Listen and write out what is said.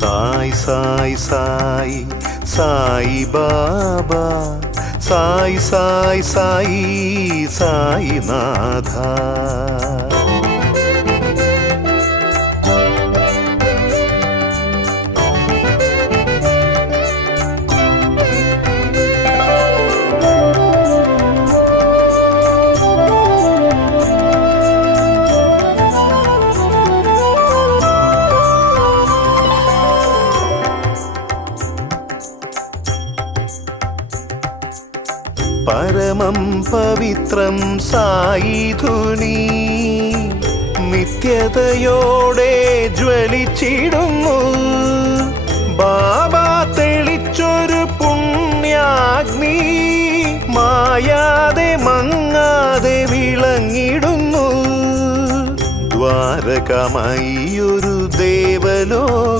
സായി സായി സായി സായി ബാബ, സായി സായി സായി സായിനാഥ. പരമം പവിത്രം സായിധുനി നിത്യതയോടെ ജ്വലിച്ചിടുന്നു. ബാബ തെളിച്ചൊരു പുണ്യാഗ്നി മായാതെ മങ്ങാതെ വിളങ്ങിടുന്നു. ദ്വാരകമയൊരു ദേവലോക